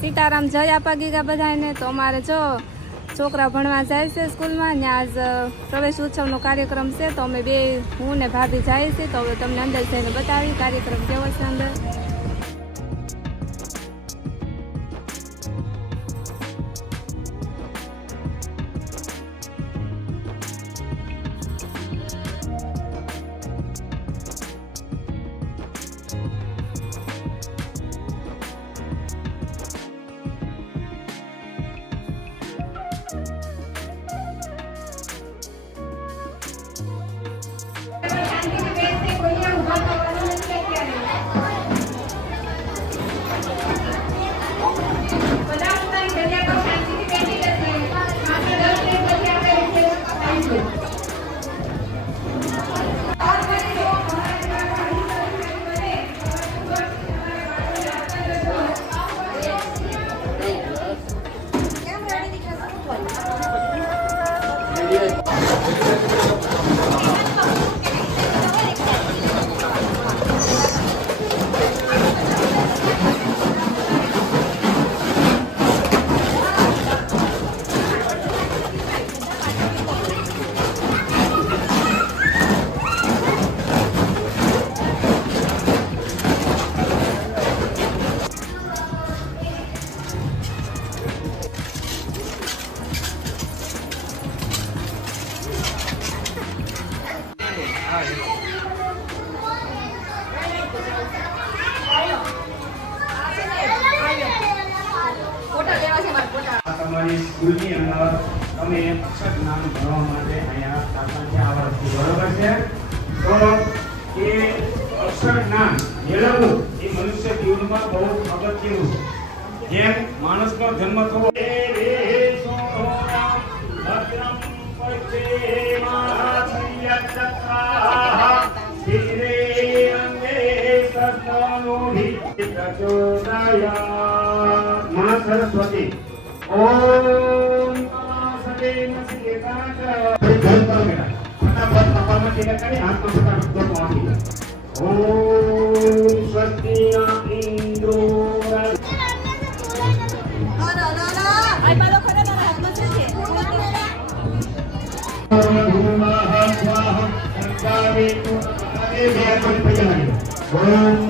સીતારામ જય આપા ગીગા બધાને। તો અમારે જો છોકરા ભણવા જાય છે સ્કૂલમાં, ત્યાં આજ પ્રવેશ ઉત્સવનો કાર્યક્રમ છે। તો અમે બે, હું ને ભાભી જાય છે। તો હવે તમને અંદર જઈને બતાવી કાર્યક્રમ કેવો છે અંદર। તમારી સ્કૂલની અંદર તમે અક્ષર જ્ઞાન ભણવા માટે અહીંયા દાખલા છે આ વર્ષથી, બરોબર છે? તો એ અક્ષર જ્ઞાન મેળવવું એ મનુષ્ય જીવનમાં બહુ અગત્યનું છે। જેમ માણસનો જન્મ થવો મા સરસ્વતી ઓમ સદે નસિકેતાચ ફટાફટ કપાળમાં ટીકા કરી હાથમાં ફટાફટ દોડો આપી દો। ઓમ સ્વસ્તિના ઇન્દ્રો આઈ બાલો કરે મારા હાથમાં છે ઓમ